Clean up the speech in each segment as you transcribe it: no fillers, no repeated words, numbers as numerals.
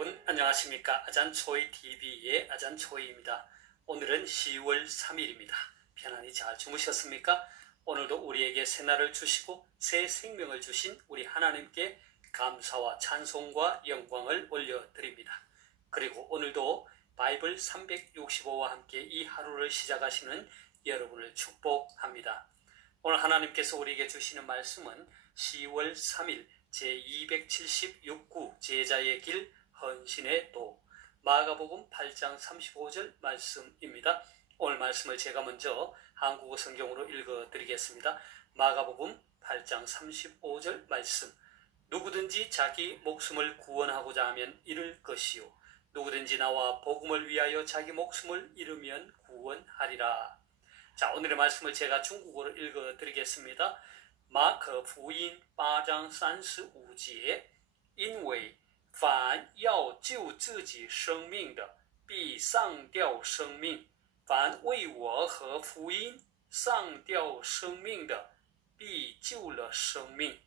여러분 안녕하십니까? 아잔초이TV의 아잔초이입니다. 오늘은 10월 3일입니다. 편안히 잘 주무셨습니까? 오늘도 우리에게 새날을 주시고 새 생명을 주신 우리 하나님께 감사와 찬송과 영광을 올려드립니다. 그리고 오늘도 바이블 365와 함께 이 하루를 시작하시는 여러분을 축복합니다. 오늘 하나님께서 우리에게 주시는 말씀은 10월 3일 제276구 제자의 길 헌신의 도 마가복음 8장 35절 말씀입니다. 오늘 말씀을 제가 먼저 한국어 성경으로 읽어드리겠습니다. 마가복음 8장 35절 말씀. 누구든지 자기 목숨을 구원하고자 하면 잃을 것이요 누구든지 나와 복음을 위하여 자기 목숨을 잃으면 구원하리라. 자, 오늘의 말씀을 제가 중국어로 읽어드리겠습니다. 马可福音8章35节，因为凡要救自己生命的，必丧掉生命；凡为我和福音丧掉生命的，必救了生命。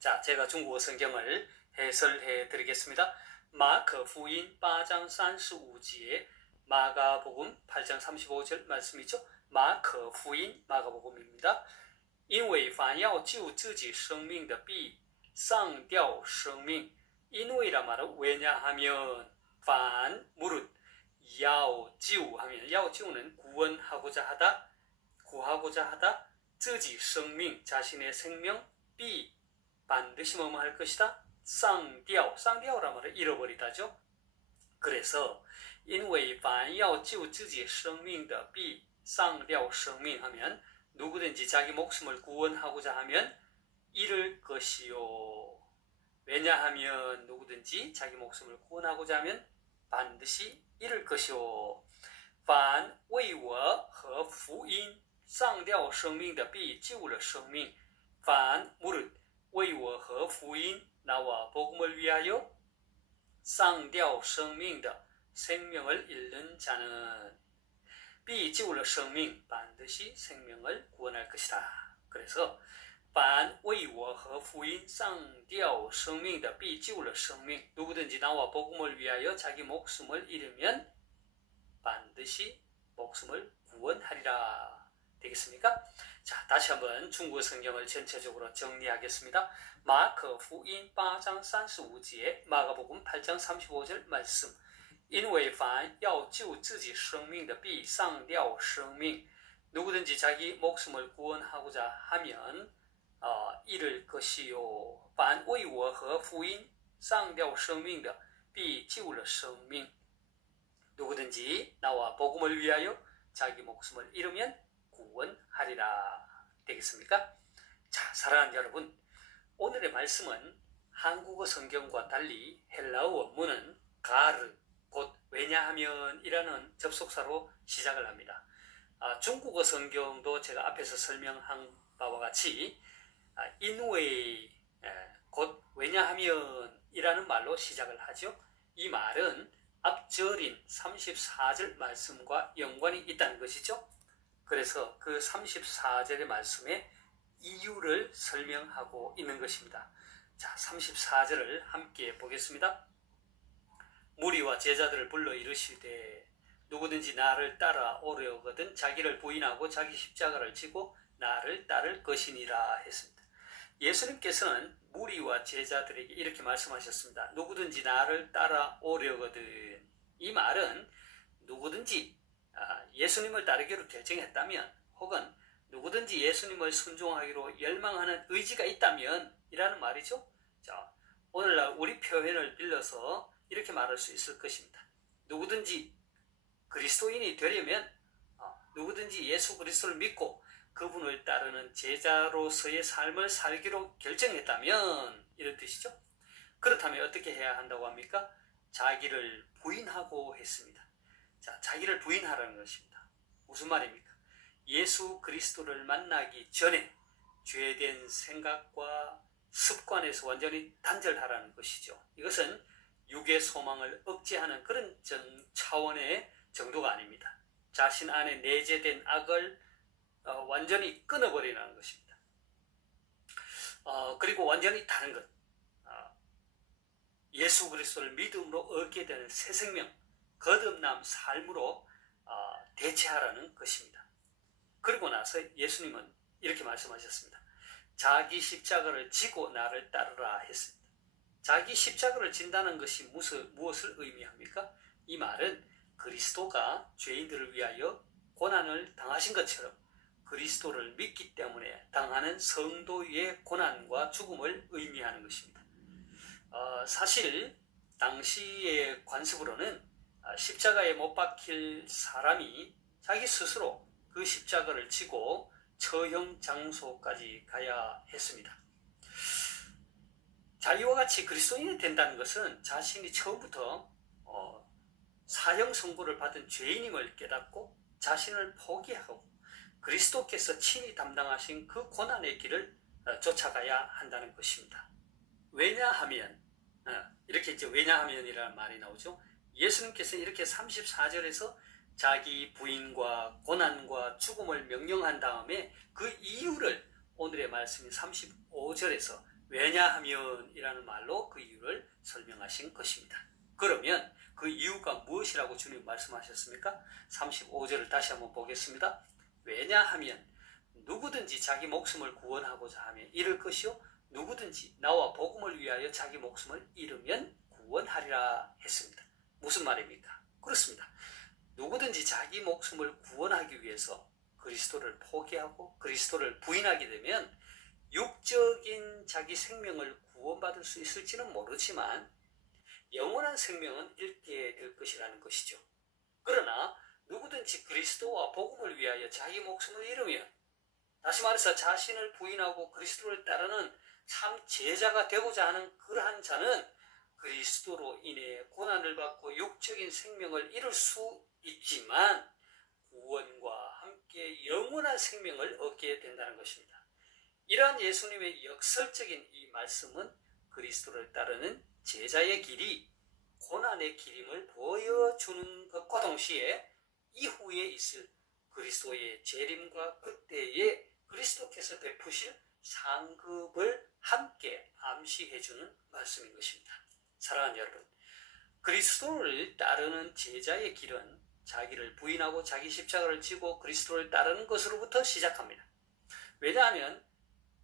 자, 제가 중국어 성경을 해설해 드리겠습니다. 마가福音 8장 35节, 마가복음 8장 35절 말씀이죠. 마가福音 마가복음입니다. 因为凡要救自己生命的必丧掉生命. 인웨이라 말은 왜냐하면 반 무릇 야오지우 하면 야오지우는 구원하고자 하다, 구하고자 하다, 自己生命 자신의 생명, 비 반드시 뭐뭐 할 것이다, 쌍디아오, 쌍디아오라 말은 잃어버리다죠. 그래서 因为凡要救自己生命的必丧掉生命 하면 누구든지 자기 목숨을 구원하고자 하면 잃을 것이요. 왜냐하면 누구든지 자기 목숨을 구원하고자 하면 반드시 잃을 것이요. 凡为我和福音丧掉生命的必救了生命. 凡무릇为我和福音 나와 복음을 위하여 丧掉生命的 생명을 잃는 자는必救了生命 반드시 생명을 구원할 것이다. 그래서 凡为我和福音丧掉生命的必救了生命. 누구든지 나와 복음을 위하여 자기 목숨을 잃으면 반드시 목숨을 구원하리라. 되겠습니까? 자, 다시 한번 중국어 성경을 전체적으로 정리하겠습니다. 마가福音 8장 35节, 마가복음 8장 35절 말씀. 因为凡要救自己生命的必丧掉生命. 누구든지 자기 목숨을 구원하고자 하면 잃을 것이요. 凡为我和福音丧掉生命的必救了生命. 누구든지 나와 복음을 위하여 자기 목숨을 잃으면 구원하리라. 되겠습니까? 자, 사랑하는 여러분, 오늘의 말씀은 한국어 성경과 달리 헬라어 원문은 가르, 곧 왜냐하면 이라는 접속사로 시작을 합니다. 중국어 성경도 제가 앞에서 설명한 바와 같이 인웨이, 곧 왜냐하면 이라는 말로 시작을 하죠. 이 말은 앞절인 34절 말씀과 연관이 있다는 것이죠. 그래서 그 34절의 말씀에 이유를 설명하고 있는 것입니다. 자, 34절을 함께 보겠습니다. 무리와 제자들을 불러 이르시되 누구든지 나를 따라오려거든 자기를 부인하고 자기 십자가를 지고 나를 따를 것이니라 했습니다. 예수님께서는 무리와 제자들에게 이렇게 말씀하셨습니다. 누구든지 나를 따라오려거든. 이 말은 누구든지 예수님을 따르기로 결정했다면, 혹은 누구든지 예수님을 순종하기로 열망하는 의지가 있다면 이라는 말이죠. 자, 오늘날 우리 표현을 빌려서 이렇게 말할 수 있을 것입니다. 누구든지 그리스도인이 되려면, 누구든지 예수 그리스도를 믿고 그분을 따르는 제자로서의 삶을 살기로 결정했다면, 이런 뜻이죠. 그렇다면 어떻게 해야 한다고 합니까? 자기를 부인하고 했습니다. 자, 자기를 부인하라는 것입니다. 무슨 말입니까? 예수 그리스도를 만나기 전에 죄된 생각과 습관에서 완전히 단절하라는 것이죠. 이것은 육의 소망을 억제하는 그런 차원의 정도가 아닙니다. 자신 안에 내재된 악을 완전히 끊어버리는 것입니다. 그리고 완전히 다른 것, 예수 그리스도를 믿음으로 얻게 되는 새 생명, 거듭남 삶으로 대체하라는 것입니다. 그리고 나서 예수님은 이렇게 말씀하셨습니다. 자기 십자가를 지고 나를 따르라 했습니다. 자기 십자가를 진다는 것이 무엇을 의미합니까? 이 말은 그리스도가 죄인들을 위하여 고난을 당하신 것처럼 그리스도를 믿기 때문에 당하는 성도의 고난과 죽음을 의미하는 것입니다. 사실 당시의 관습으로는 십자가에 못 박힐 사람이 자기 스스로 그 십자가를 지고 처형 장소까지 가야 했습니다. 자, 이와 같이 그리스도인이 된다는 것은 자신이 처음부터 사형 선고를 받은 죄인임을 깨닫고 자신을 포기하고 그리스도께서 친히 담당하신 그 고난의 길을 쫓아가야 한다는 것입니다. 왜냐하면 이렇게 이제 왜냐하면이라는 말이 나오죠. 예수님께서는 이렇게 34절에서 자기 부인과 고난과 죽음을 명령한 다음에 그 이유를 오늘의 말씀인 35절에서 왜냐하면이라는 말로 그 이유를 설명하신 것입니다. 그러면 그 이유가 무엇이라고 주님 말씀하셨습니까? 35절을 다시 한번 보겠습니다. 왜냐하면 누구든지 자기 목숨을 구원하고자 하면 잃을 것이요 누구든지 나와 복음을 위하여 자기 목숨을 잃으면 구원하리라 했습니다. 무슨 말입니까? 그렇습니다. 누구든지 자기 목숨을 구원하기 위해서 그리스도를 포기하고 그리스도를 부인하게 되면 육적인 자기 생명을 구원받을 수 있을지는 모르지만 영원한 생명은 잃게 될 것이라는 것이죠. 그러나 누구든지 그리스도와 복음을 위하여 자기 목숨을 잃으면, 다시 말해서 자신을 부인하고 그리스도를 따르는 참 제자가 되고자 하는 그러한 자는 그리스도로 인해 고난을 받고 육적인 생명을 잃을 수 있지만 구원과 함께 영원한 생명을 얻게 된다는 것입니다. 이러한 예수님의 역설적인 이 말씀은 그리스도를 따르는 제자의 길이 고난의 길임을 보여주는 것과 동시에 이후에 있을 그리스도의 재림과 그때에 그리스도께서 베푸실 상급을 함께 암시해주는 말씀인 것입니다. 사랑하는 여러분, 그리스도를 따르는 제자의 길은 자기를 부인하고 자기 십자가를 지고 그리스도를 따르는 것으로부터 시작합니다. 왜냐하면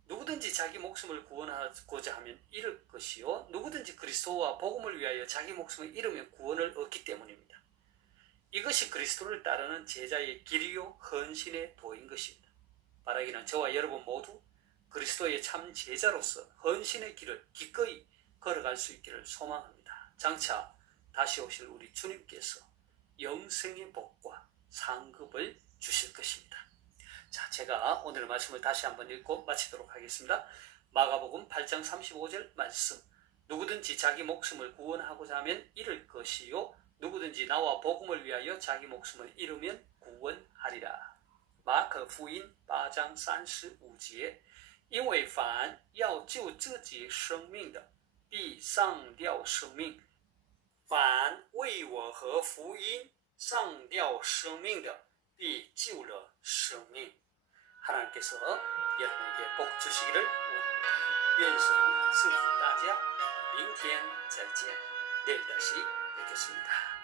누구든지 자기 목숨을 구원하고자 하면 잃을 것이요 누구든지 그리스도와 복음을 위하여 자기 목숨을 잃으면 구원을 얻기 때문입니다. 이것이 그리스도를 따르는 제자의 길이요 헌신의 도인 것입니다. 바라기는 저와 여러분 모두 그리스도의 참 제자로서 헌신의 길을 기꺼이 걸어갈 수 있기를 소망합니다. 장차 다시 오실 우리 주님께서 영생의 복과 상급을 주실 것입니다. 자, 제가 오늘 말씀을 다시 한번 읽고 마치도록 하겠습니다. 마가복음 8장 35절 말씀. 누구든지 자기 목숨을 구원하고자 하면 잃을 것이요 누구든지 나와 복음을 위하여 자기 목숨을 잃으면 구원하리라. 马可福音8章35节，因为凡要救自己生命的，必丧掉生命；凡为我和福音丧掉生命的，必救了生命。 하나님께서 여러분에게 복 주시기를 원합니다. 愿神赐福大家，明天再见，내일 다시 뵙겠습니다.